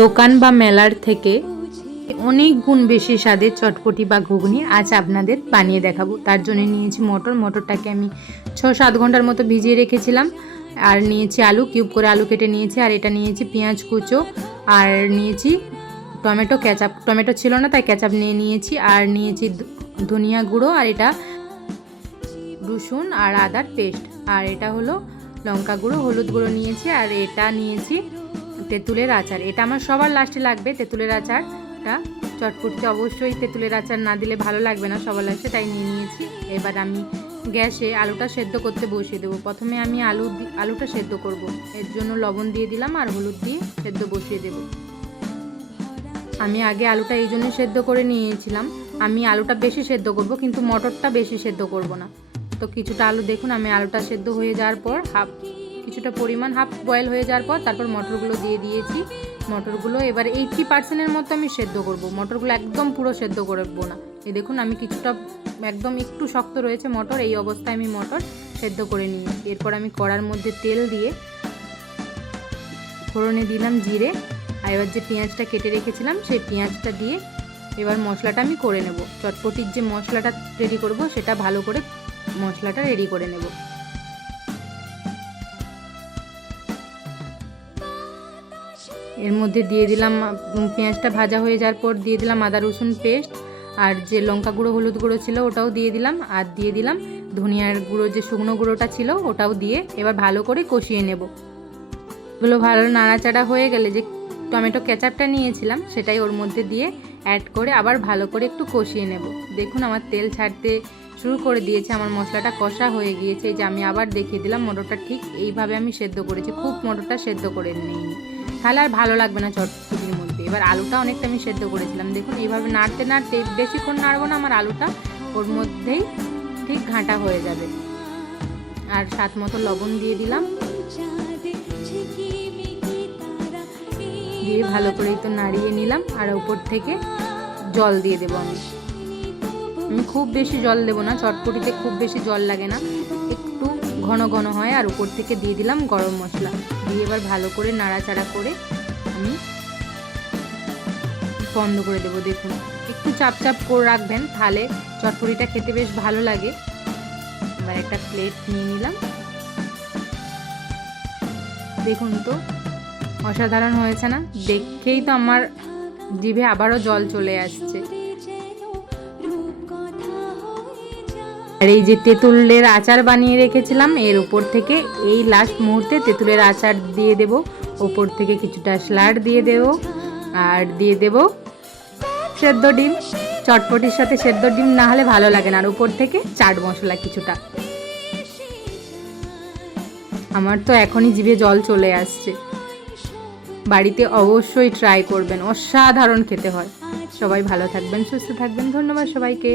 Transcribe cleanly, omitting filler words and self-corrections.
দোকান বা মেলার থেকে অনেক গুণ বেশি স্বাদের চটপটি বা ঘুগনি আজ আপনাদের বানিয়ে দেখাবো। তার জন্য নিয়েছি মটরটাকে আমি 6-7 ঘন্টার মতো ভিজিয়ে রেখেছিলাম। আর নিয়েছি আলু, কিউব করে আলু কেটে নিয়েছি। আর এটা নিয়েছি পেঁয়াজ কুচো, আর নিয়েছি টমেটো কেচাপ। টমেটো ছিল না তাই কেচাপ নিয়ে নিয়েছি। আর নিয়েছি ধনিয়া গুঁড়ো, আর এটা রসুন আর আদার পেস্ট, আর এটা হলো লঙ্কা গুঁড়ো, হলুদ গুঁড়ো নিয়েছি। আর এটা নিয়েছি তেঁতুলের আচার। এটা আমার সবার লাস্টে লাগবে তেঁতুলের আচারটা। চটপটিতে অবশ্যই তেঁতুলের আচার না দিলে ভালো লাগবে না সবার লাস্টে, তাই নিয়ে নিয়েছি। এবার আমি গ্যাসে আলুটা সেদ্ধ করতে বসিয়ে দেবো। প্রথমে আমি আলুটা সেদ্ধ করব। এর জন্য লবণ দিয়ে দিলাম আর হলুদ দিয়ে সেদ্ধ বসিয়ে দেব। আমি আগে আলুটা এই জন্য সেদ্ধ করে নিয়েছিলাম, আমি আলুটা বেশি সেদ্ধ করব কিন্তু মটরটা বেশি সেদ্ধ করব না। তো কিছুটা আলু দেখুন, আমি আলুটা সেদ্ধ হয়ে যাওয়ার পর কিছুটা পরিমাণ হাফ বয়েল হয়ে যাওয়ার পর তারপর মটরগুলো দিয়ে দিয়েছি। মটরগুলো এবার 80% মতো আমি সেদ্ধ করব। মটরগুলো একদম পুরো সেদ্ধ করব না। এই দেখুন আমি কিছুটা একদম একটু শক্ত রয়েছে মটর, এই অবস্থায় আমি মটর সেদ্ধ করে নিয়েছি। এরপর আমি কড়ার মধ্যে তেল দিয়ে ফোড়নে দিলাম জিরে, আর এবার যে পেঁয়াজটা কেটে রেখেছিলাম সেই পেঁয়াজটা দিয়ে এবার মশলাটা আমি করে নেব। চটপটির যে মশলাটা রেডি করব সেটা ভালো করে মশলাটা রেডি করে নেব। এর মধ্যে দিয়ে দিলাম পেঁয়াজটা ভাজা হয়ে যাওয়ার পর দিয়ে দিলাম আদা রসুন পেস্ট, আর যে লঙ্কা গুঁড়ো হলুদ গুঁড়ো ছিল ওটাও দিয়ে দিলাম, আর দিয়ে দিলাম ধনিয়ার গুঁড়ো যে শুকনো গুঁড়োটা ছিল ওটাও দিয়ে এবার ভালো করে কষিয়ে নেব। এগুলো ভালো নাড়াচাড়া হয়ে গেলে যে টমেটো কেচাপটা নিয়েছিলাম সেটাই ওর মধ্যে দিয়ে অ্যাড করে আবার ভালো করে একটু কষিয়ে নেব। দেখুন আমার তেল ছাড়তে শুরু করে দিয়েছে, আমার মশলাটা কষা হয়ে গিয়েছে। এই যে আমি আবার দেখিয়ে দিলাম মটরটা ঠিক এইভাবে আমি সেদ্ধ করেছি, খুব মটরটা সেদ্ধ করে নিইনি, তাহলে আর ভালো লাগবে না চটপটির মধ্যে। এবার আলুটা অনেকটা আমি সেদ্ধ করেছিলাম, দেখুন এইভাবে নাড়তে নাড়তে বেশিক্ষণ নাড়বো না, আমার আলুটা ওর মধ্যেই ঠিক ঘাঁটা হয়ে যাবে। আর স্বাদ মতো লবণ দিয়ে দিলাম, দিয়ে ভালো করেই তো নাড়িয়ে নিলাম। আর উপর থেকে জল দিয়ে দেবো। আমি খুব বেশি জল দেবো না, চটপটিতে খুব বেশি জল লাগে না, একটু ঘন ঘন হয়। আর উপর থেকে দিয়ে দিলাম গরম মশলা, দিয়ে এবার ভালো করে নাড়াচাড়া করে আমি বন্ধ করে দেবো। দেখুন একটু চাপ চাপ করে রাখবেন, তাহলে চটপটিটা খেতে বেশ ভালো লাগে। এবার একটা প্লেট নিয়ে নিলাম। দেখুন তো অসাধারণ হয়েছে না? দেখেই তো আমার জিভে আবারও জল চলে আসছে। আর এই যে তেঁতুলের আচার বানিয়ে রেখেছিলাম এর উপর থেকে এই লাস্ট মুহূর্তে তেঁতুলের আচার দিয়ে দেব, ওপর থেকে কিছুটা স্যালাড দিয়ে দেব, আর দিয়ে দেব সেদ্ধ ডিম। চটপটির সাথে সেদ্ধ ডিম না হলে ভালো লাগে না। আর উপর থেকে চাট মশলা কিছুটা। আমার তো এখনই জিভে জল চলে আসছে। বাড়িতে অবশ্যই ট্রাই করবেন, অসাধারণ খেতে হয়। সবাই ভালো থাকবেন, সুস্থ থাকবেন। ধন্যবাদ সবাইকে।